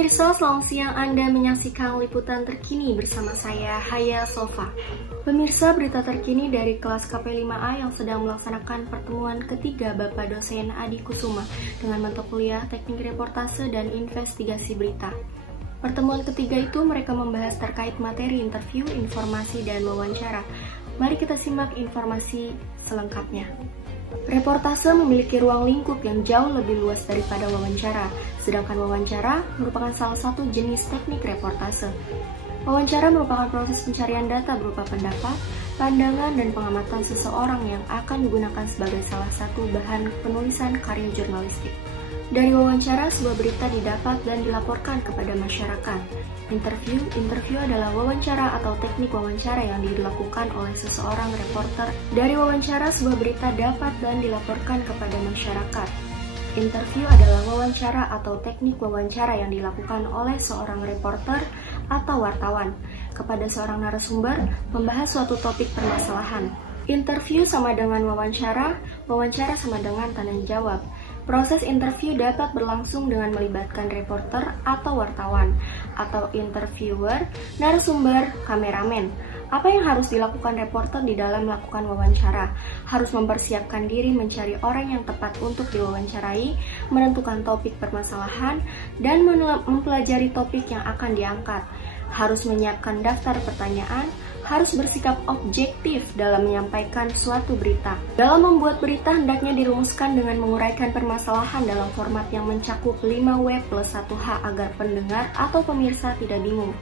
pemirsa, selamat siang. Anda menyaksikan liputan terkini bersama saya, Haya Sofa. Pemirsa, berita terkini dari kelas KP5A yang sedang melaksanakan pertemuan ketiga Bapak dosen Adi Kusuma dengan mata kuliah Teknik Reportase dan Investigasi Berita. Pertemuan ketiga itu mereka membahas terkait materi interview, informasi, dan wawancara. Mari kita simak informasi selengkapnya. Reportase memiliki ruang lingkup yang jauh lebih luas daripada wawancara, sedangkan wawancara merupakan salah satu jenis teknik reportase. Wawancara merupakan proses pencarian data berupa pendapat, pandangan, dan pengamatan seseorang yang akan digunakan sebagai salah satu bahan penulisan karya jurnalistik. Dari wawancara, sebuah berita didapat dan dilaporkan kepada masyarakat. Interview adalah wawancara atau teknik wawancara yang dilakukan oleh seseorang reporter. Dari wawancara, sebuah berita dapat dan dilaporkan kepada masyarakat. Interview adalah wawancara atau teknik wawancara yang dilakukan oleh seorang reporter atau wartawan kepada seorang narasumber membahas suatu topik permasalahan. Interview sama dengan wawancara sama dengan tanya jawab. Proses interview dapat berlangsung dengan melibatkan reporter atau wartawan, atau interviewer, narasumber, kameramen. Apa yang harus dilakukan reporter di dalam melakukan wawancara? Harus mempersiapkan diri mencari orang yang tepat untuk diwawancarai, menentukan topik permasalahan, dan mempelajari topik yang akan diangkat. Harus menyiapkan daftar pertanyaan, harus bersikap objektif dalam menyampaikan suatu berita. Dalam membuat berita hendaknya dirumuskan dengan menguraikan permasalahan dalam format yang mencakup 5W plus 1H agar pendengar atau pemirsa tidak bingung.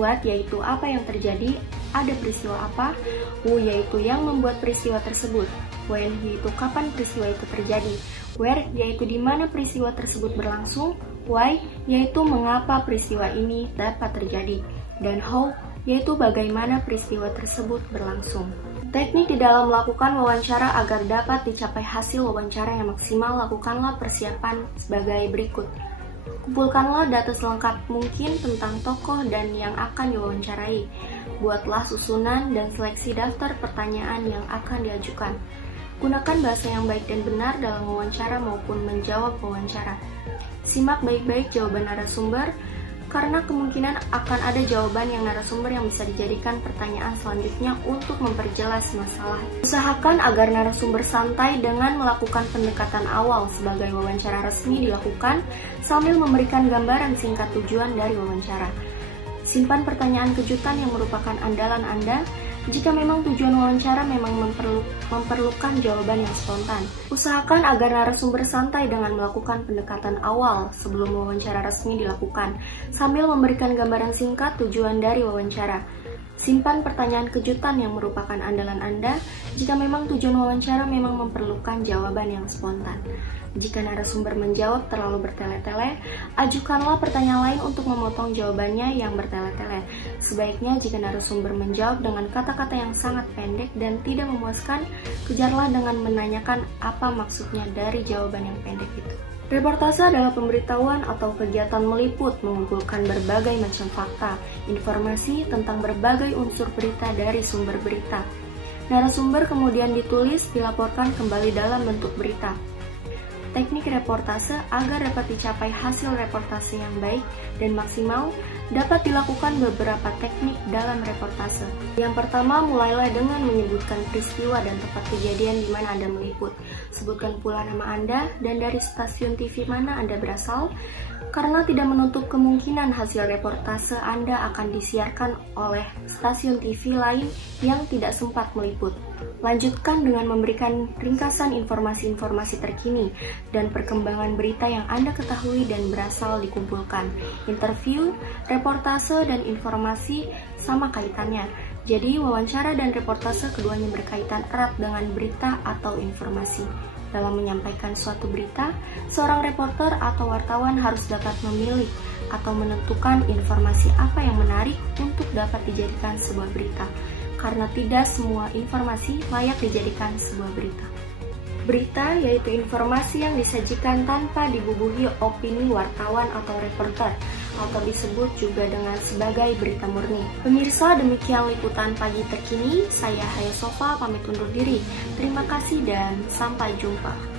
What yaitu apa yang terjadi, ada peristiwa apa, who yaitu yang membuat peristiwa tersebut, when yaitu kapan peristiwa itu terjadi, where yaitu di mana peristiwa tersebut berlangsung, why yaitu mengapa peristiwa ini dapat terjadi, dan how yaitu bagaimana peristiwa tersebut berlangsung. Teknik di dalam melakukan wawancara agar dapat dicapai hasil wawancara yang maksimal, lakukanlah persiapan sebagai berikut. Kumpulkanlah data selengkap mungkin tentang tokoh dan yang akan diwawancarai. Buatlah susunan dan seleksi daftar pertanyaan yang akan diajukan. Gunakan bahasa yang baik dan benar dalam wawancara maupun menjawab wawancara. Simak baik-baik jawaban narasumber, karena kemungkinan akan ada jawaban yang narasumber yang bisa dijadikan pertanyaan selanjutnya untuk memperjelas masalah. Usahakan agar narasumber santai dengan melakukan pendekatan awal sebagai wawancara resmi dilakukan sambil memberikan gambaran singkat tujuan dari wawancara. Simpan pertanyaan kejutan yang merupakan andalan Anda jika memang tujuan wawancara memang memerlukan jawaban yang spontan. Usahakan agar narasumber santai dengan melakukan pendekatan awal sebelum wawancara resmi dilakukan, sambil memberikan gambaran singkat tujuan dari wawancara. Simpan pertanyaan kejutan yang merupakan andalan Anda jika memang tujuan wawancara memang memerlukan jawaban yang spontan. Jika narasumber menjawab terlalu bertele-tele, ajukanlah pertanyaan lain untuk memotong jawabannya yang bertele-tele. Sebaiknya jika narasumber menjawab dengan kata-kata yang sangat pendek dan tidak memuaskan, kejarlah dengan menanyakan apa maksudnya dari jawaban yang pendek itu. Reportase adalah pemberitahuan atau kegiatan meliput mengumpulkan berbagai macam fakta, informasi tentang berbagai unsur berita dari sumber berita. Narasumber kemudian ditulis, dilaporkan kembali dalam bentuk berita. Teknik reportase agar dapat dicapai hasil reportase yang baik dan maksimal dapat dilakukan beberapa teknik dalam reportase. Yang pertama, mulailah dengan menyebutkan peristiwa dan tempat kejadian di mana Anda meliput. Sebutkan pula nama Anda dan dari stasiun TV mana Anda berasal, karena tidak menutup kemungkinan hasil reportase Anda akan disiarkan oleh stasiun TV lain yang tidak sempat meliput. Lanjutkan dengan memberikan ringkasan informasi-informasi terkini dan perkembangan berita yang Anda ketahui dan berasal dikumpulkan. Interview, reportase, dan informasi sama kaitannya. Jadi, wawancara dan reportase keduanya berkaitan erat dengan berita atau informasi. Dalam menyampaikan suatu berita, seorang reporter atau wartawan harus dapat memilih atau menentukan informasi apa yang menarik untuk dapat dijadikan sebuah berita, karena tidak semua informasi layak dijadikan sebuah berita. Berita yaitu informasi yang disajikan tanpa dibubuhi opini wartawan atau reporter, atau disebut juga dengan sebagai berita murni. Pemirsa, demikian liputan pagi terkini. Saya Haya Sofa pamit undur diri. Terima kasih dan sampai jumpa.